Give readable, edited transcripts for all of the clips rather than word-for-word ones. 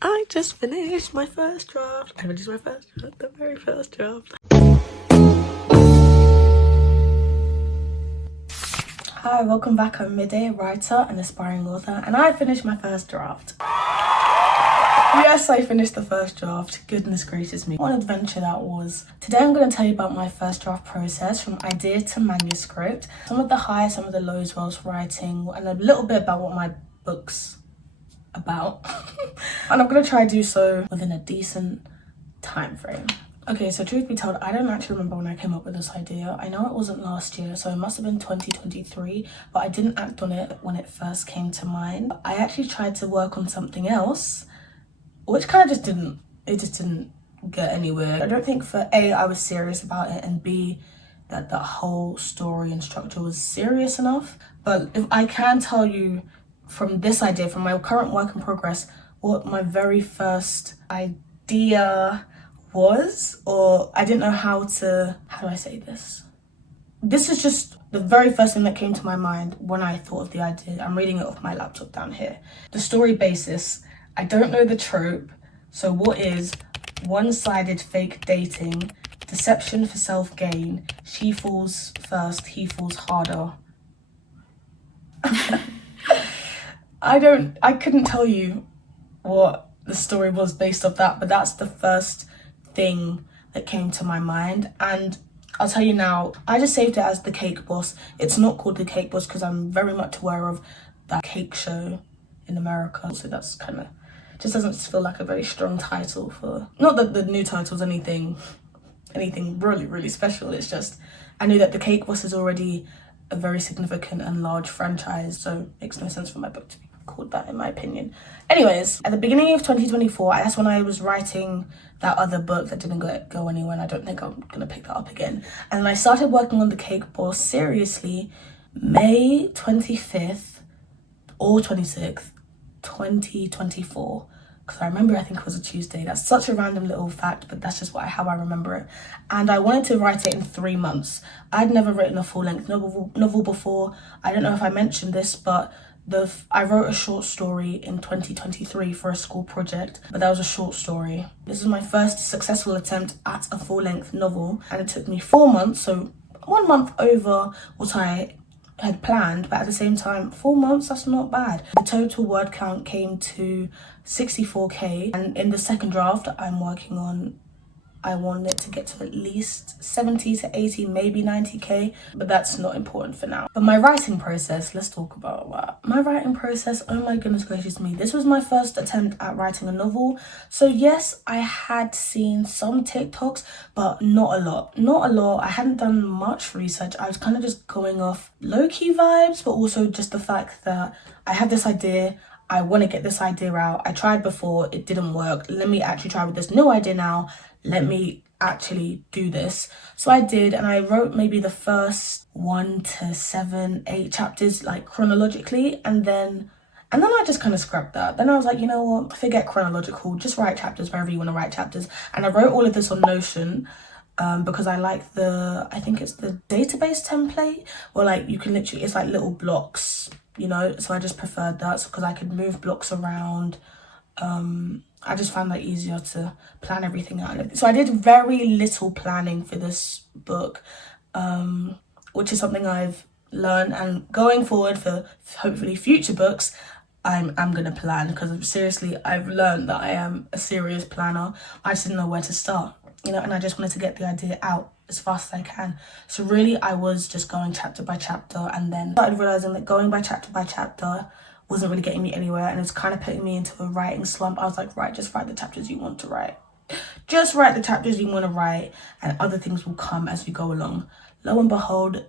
I just finished my first draft. I finished my first draft, the very first draft. Hi, welcome back. I'm Midday, writer and aspiring author, and I finished my first draft. Yes, I finished the first draft. Goodness gracious me. What an adventure that was. Today I'm going to tell you about my first draft process from idea to manuscript, some of the highs, some of the lows whilst writing, and a little bit about what my book's about. And I'm going to try to do so within a decent time frame. Okay, so truth be told, I don't actually remember when I came up with this idea. I know it wasn't last year, so it must have been 2023, but I didn't act on it when it first came to mind. I actually tried to work on something else, which kind of just didn't get anywhere. I don't think for A, I was serious about it, and B, that the whole story and structure was serious enough. But if I can tell you from this idea, from my current work in progress, what my very first idea was, or I didn't know how do I say this? This is just the very first thing that came to my mind when I thought of the idea. I'm reading it off my laptop down here. The story basis, I don't know the trope, so what is one-sided fake dating, deception for self-gain, she falls first, he falls harder. I couldn't tell you what the story was based off that, but that's the first thing that came to my mind. And I'll tell you now, I just saved it as The Cake Boss. It's not called The Cake Boss because I'm very much aware of that cake show in America, so that's kind of just doesn't feel like a very strong title for, not that the new title's anything really special. It's just I knew that The Cake Boss is already a very significant and large franchise, so it makes no sense for my book to be called that, in my opinion. Anyways, at the beginning of 2024, that's when I was writing that other book that didn't go anywhere, and I don't think I'm gonna pick that up again. And I started working on The Cake Boss seriously May 25th or 26th, 2024. Because I remember, I think it was a Tuesday. That's such a random little fact, but that's just how I remember it. And I wanted to write it in 3 months. I'd never written a full-length novel before. I don't know if I mentioned this, but I wrote a short story in 2023 for a school project, but that was a short story. This is my first successful attempt at a full-length novel, and it took me 4 months, so 1 month over what I had planned, but at the same time, 4 months, that's not bad. The total word count came to 64k, and in the second draft I'm working on, I want it to get to at least 70 to 80, maybe 90k, but that's not important for now. But my writing process, let's talk about that. My writing process, oh my goodness gracious me. This was my first attempt at writing a novel. So yes, I had seen some TikToks, but not a lot. I hadn't done much research. I was kind of just going off low-key vibes, but also just the fact that I have this idea, I want to get this idea out. I tried before, it didn't work. Let me actually try with this new idea now. Let me actually do this. So I did, and I wrote maybe the first 1 to 7, 8 chapters, like chronologically, and then I just kind of scrapped that. Then I was like, you know what, forget chronological, just write chapters wherever you want to write chapters. And I wrote all of this on Notion, because I like I think it's the database template, where like you can literally, it's like little blocks, you know, so I just preferred that because I could move blocks around. I just found that easier to plan everything out. So I did very little planning for this book, which is something I've learned, and going forward for hopefully future books, I'm gonna plan, because seriously, I've learned that I am a serious planner. I just didn't know where to start, you know, and I just wanted to get the idea out as fast as I can. So really, I was just going chapter by chapter, and then started realizing that going by chapter wasn't really getting me anywhere, and it was kind of putting me into a writing slump. I was like, right, just write the chapters you want to write. Just write the chapters you want to write, and other things will come as you go along. Lo and behold,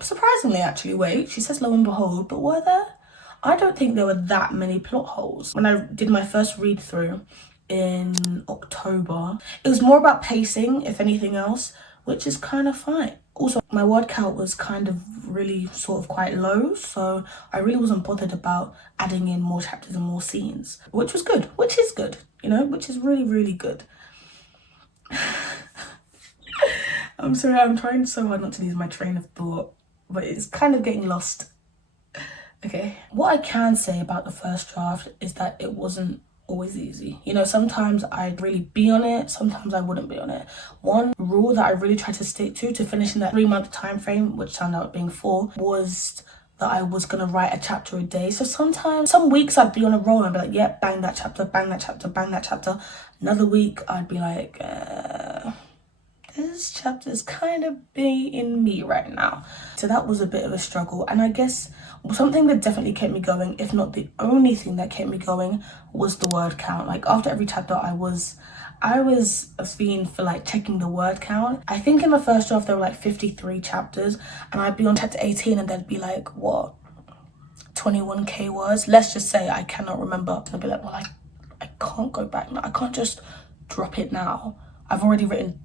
surprisingly actually, wait, she says lo and behold, but were there? I don't think there were that many plot holes. When I did my first read through in October, it was more about pacing, if anything else, which is kind of fine. Also, my word count was kind of really sort of quite low, so I really wasn't bothered about adding in more chapters and more scenes, which is good, you know, which is really good. I'm sorry, I'm trying so hard not to lose my train of thought, but it's kind of getting lost. Okay, what I can say about the first draft is that it wasn't always easy. You know, sometimes I'd really be on it, sometimes I wouldn't be on it. One rule that I really tried to stick to finish in that 3-month time frame, which turned out being 4, was that I was gonna write a chapter a day. So sometimes, some weeks I'd be on a roll and be like, yeah, bang that chapter, bang that chapter, bang that chapter. Another week I'd be like, this chapter's kind of being me right now. So that was a bit of a struggle. And I guess something that definitely kept me going, if not the only thing that kept me going, was the word count. Like after every chapter I was a fiend for like checking the word count. I think in the first draft there were like 53 chapters and I'd be on chapter 18 and there'd be like, what, 21k words? Let's just say, I cannot remember. And I'd be like, well, I can't go back now. I can't just drop it now. I've already written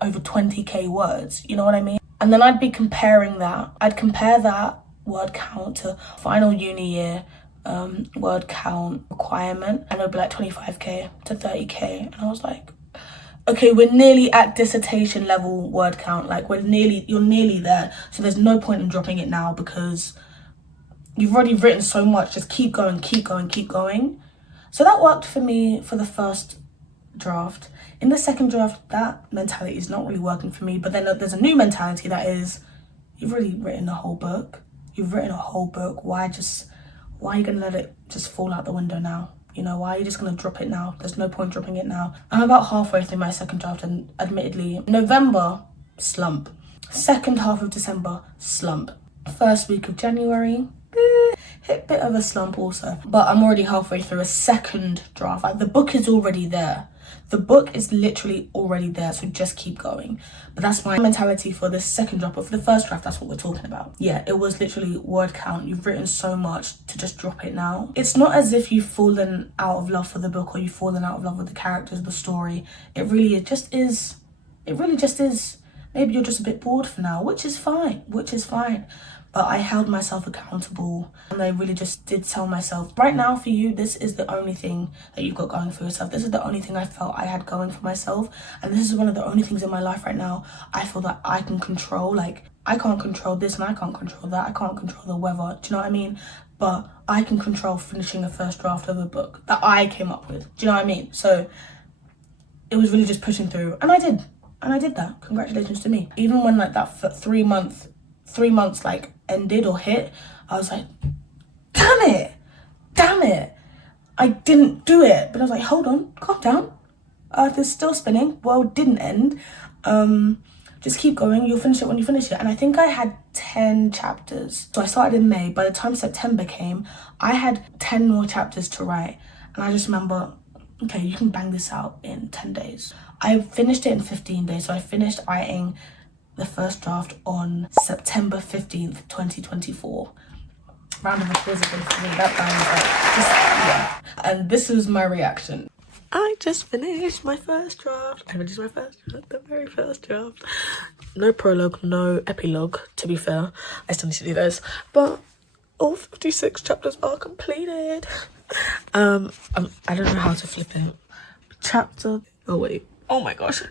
over 20k words, you know what I mean? And then I'd be comparing that. I'd compare that word count to final uni year word count requirement, and it would be like 25k to 30k, and I was like, okay, we're nearly at dissertation level word count. Like you're nearly there, so there's no point in dropping it now because you've already written so much. Just keep going, keep going, keep going. So that worked for me for the first draft. In the second draft, that mentality is not really working for me, but then there's a new mentality that is, you've already written a whole book. You've written a whole book. Why are you gonna let it just fall out the window now? You know, why are you just gonna drop it now? There's no point dropping it now. I'm about halfway through my second draft, and admittedly, November, slump. Second half of December, slump. First week of January, hit bit of a slump also. But I'm already halfway through a second draft. Like, the book is already there. The book is literally already there, so just keep going. But that's my mentality for the second draft. But for the first draft, that's what we're talking about. Yeah, it was literally word count. You've written so much to just drop it now. It's not as if you've fallen out of love for the book or you've fallen out of love with the characters, the story. It really just is. It really just is. Maybe you're just a bit bored for now, which is fine, But I held myself accountable, and I really just did tell myself, right now for you, this is the only thing that you've got going for yourself. This is the only thing I felt I had going for myself. And this is one of the only things in my life right now I feel that I can control. Like, I can't control this and I can't control that. I can't control the weather. Do you know what I mean? But I can control finishing a first draft of a book that I came up with. Do you know what I mean? So it was really just pushing through. And I did. And I did that. Congratulations to me. Even when like that 3 months like ended or hit, I was like, damn it, I didn't do it. But I was like, hold on, calm down, earth is still spinning, world didn't end, just keep going, you'll finish it when you finish it. And I think I had 10 chapters, so I started in May. By the time September came, I had 10 more chapters to write, and I just remember, okay, you can bang this out in 10 days. I finished it in 15 days, so I finished writing the first draft on September 15th, 2024. Round of applause again for me. That bang was like, yeah. And this was my reaction. I just finished my first draft. The very first draft. No prologue, no epilogue, to be fair. I still need to do those. But all 56 chapters are completed. I don't know how to flip it. Oh my gosh.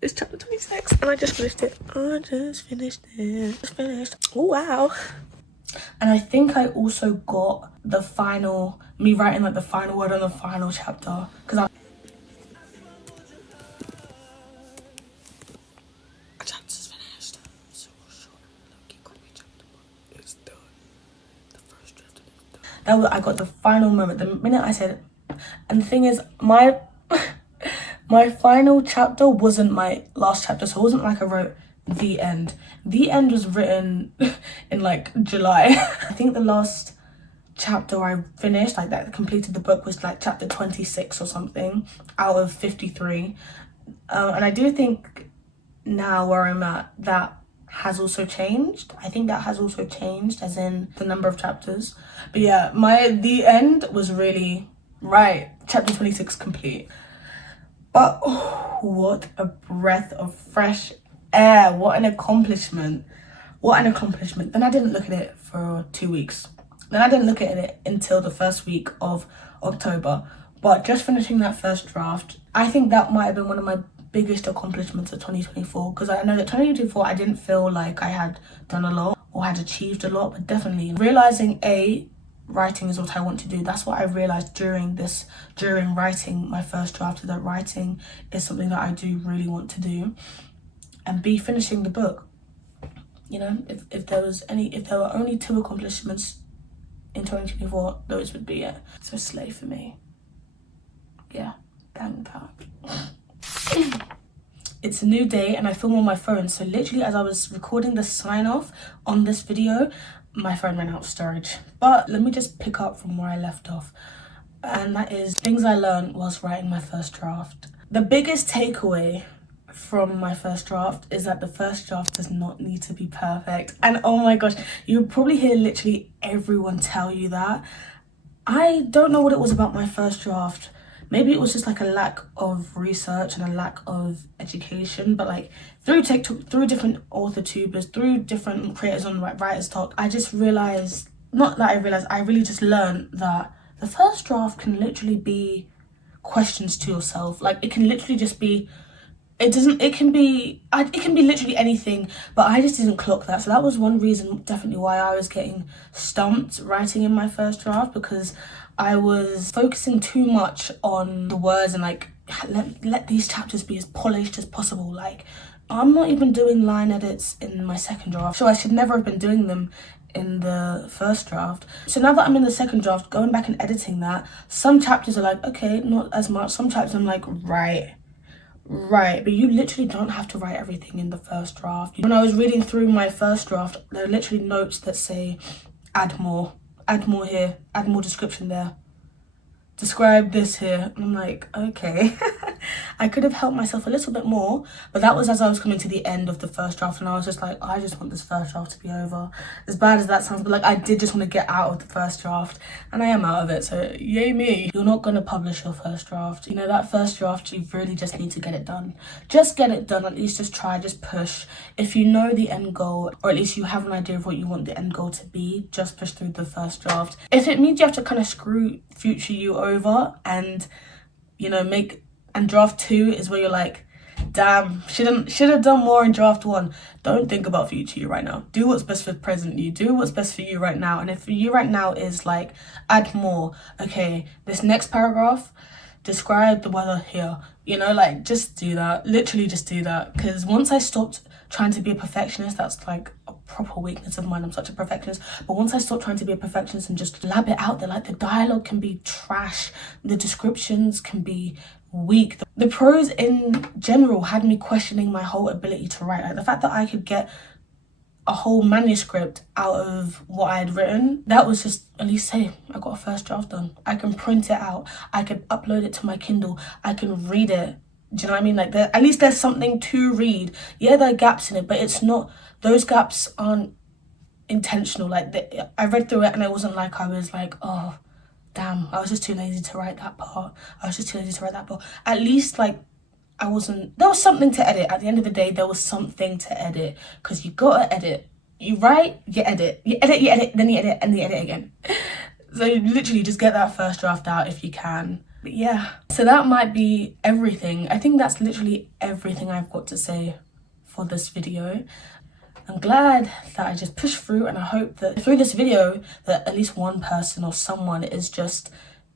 It's chapter 26 and I just finished it. Oh wow. And I think I also got me writing like the final word on the final chapter, because chapter's finished. So short. It's done. The first chapter is done. I got the final moment. The minute I said, and the thing is, my final chapter wasn't my last chapter, so it wasn't like I wrote the end. The end was written in like July. I think the last chapter I finished, like that completed the book, was like chapter 26 or something out of 53. And I do think now where I'm at, that has also changed. I think that has also changed, as in the number of chapters. But yeah, the end was really, right, chapter 26 complete. But oh, what a breath of fresh air. What an accomplishment. Then I didn't look at it for 2 weeks. Then I didn't look at it until the first week of October. But just finishing that first draft, I think that might have been one of my biggest accomplishments of 2024. Because I know that 2024, I didn't feel like I had done a lot or had achieved a lot. But definitely realizing writing is what I want to do. That's what I realized during writing my first draft, that writing is something that I do really want to do, and be finishing the book. You know, if there were only 2 accomplishments in 2024, those would be it. So slay for me. Yeah, bang that. It's a new day and I film on my phone, so literally as I was recording the sign off on this video, my phone ran out of storage. But let me just pick up from where I left off, and that is things I learned whilst writing my first draft. The biggest takeaway from my first draft is that the first draft does not need to be perfect. And oh my gosh, you'll probably hear literally everyone tell you that. I don't know what it was about my first draft. Maybe it was just like a lack of research and a lack of education, but like through TikTok, through different author tubers, through different creators on Writers Talk, I just realized, I really just learned that the first draft can literally be questions to yourself. Like it can literally just be, it can be literally anything, but I just didn't clock that. So that was one reason definitely why I was getting stumped writing in my first draft, because I was focusing too much on the words and like let these chapters be as polished as possible. Like I'm not even doing line edits in my second draft, so I should never have been doing them in the first draft. So now that I'm in the second draft, going back and editing that, some chapters are like, okay, not as much. Some chapters I'm like, right, but you literally don't have to write everything in the first draft. When I was reading through my first draft, there are literally notes that say add more here, add more description there, describe this here. And I'm like, okay. I could have helped myself a little bit more, but that was as I was coming to the end of the first draft, and I was just like, I just want this first draft to be over. As bad as that sounds, but like I did just want to get out of the first draft, and I am out of it, so yay me. You're not gonna publish your first draft. You know, that first draft, you really just need to get it done. Just get it done, at least just try, just push. If you know the end goal, or at least you have an idea of what you want the end goal to be, just push through the first draft. If it means you have to kind of screw future you over and, you know, and draft 2 is where you're like, damn, should have done more in draft 1. Don't think about future you right now. Do what's best for present you. Do what's best for you right now. And if for you right now is like, add more, okay, this next paragraph, describe the weather here. You know, like just do that. Literally just do that. Because once I stopped trying to be a perfectionist, that's like a proper weakness of mine. I'm such a perfectionist. But once I stopped trying to be a perfectionist and just lab it out there, like the dialogue can be trash, the descriptions can be weak. The prose in general had me questioning my whole ability to write. Like the fact that I could get a whole manuscript out of what I had written, that was just, at least say I got a first draft done. I can print it out, I can upload it to my Kindle, I can read it. Do you know what I mean? Like at least there's something to read. Yeah, there are gaps in it, but it's not, those gaps aren't intentional. Like I read through it and it wasn't like I was like, oh damn, I was just too lazy to write that part. At least like there was something to edit. At the end of the day, there was something to edit, because you gotta edit. You write, you edit, then you edit, and you edit again. So literally just get that first draft out if you can. But yeah, so that might be everything. I think that's literally everything I've got to say for this video. I'm glad that I just pushed through, and I hope that through this video that at least one person or someone is just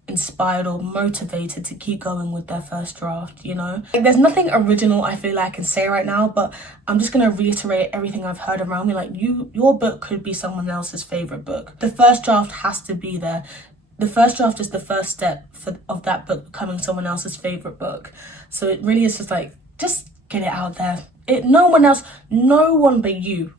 inspired or motivated to keep going with their first draft, you know? Like, there's nothing original I feel like I can say right now, but I'm just gonna reiterate everything I've heard around me. Like your book could be someone else's favorite book. The first draft has to be there. The first draft is the first step of that book becoming someone else's favorite book. So it really is just like, just get it out there. No one but you,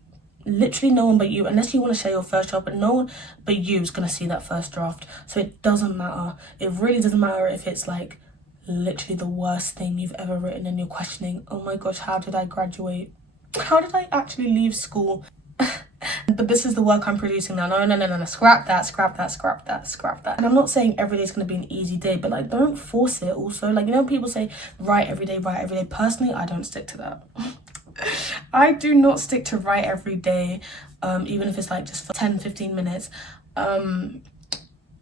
literally no one but you, unless you want to share your first draft, but no one but you is going to see that first draft. So it doesn't matter. It really doesn't matter if it's like literally the worst thing you've ever written and you're questioning, oh my gosh, how did I graduate? How did I actually leave school? But this is the work I'm producing now. No, scrap that. And I'm not saying every day is going to be an easy day, but like don't force it also. Like, you know, people say write every day. Personally, I don't stick to that. I do not stick to write every day, even if it's like just for 10-15 minutes. But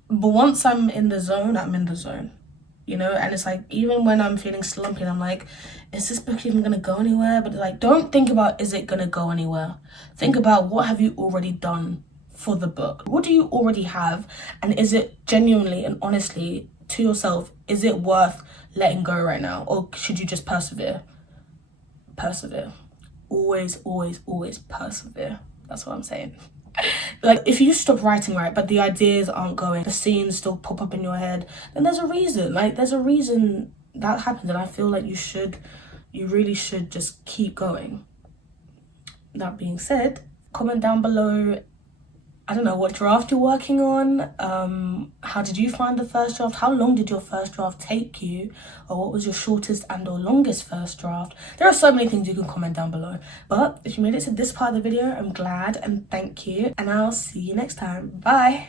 once I'm in the zone, I'm in the zone, you know? And it's like, even when I'm feeling slumpy and I'm like, is this book even gonna go anywhere? But like, don't think about, is it gonna go anywhere? Think about, what have you already done for the book? What do you already have? And is it genuinely and honestly to yourself, is it worth letting go right now? Or should you just persevere? Persevere. Always, always, always persevere. That's what I'm saying. Like, if you stop writing, right, but the ideas aren't going, the scenes still pop up in your head, then there's a reason. Like, there's a reason that happens, and I feel like you really should just keep going. That being said, comment down below, I don't know, what draft you're working on. How did you find the first draft? How long did your first draft take you? Or what was your shortest and or longest first draft? There are so many things you can comment down below. But if you made it to this part of the video, I'm glad and thank you. And I'll see you next time. Bye.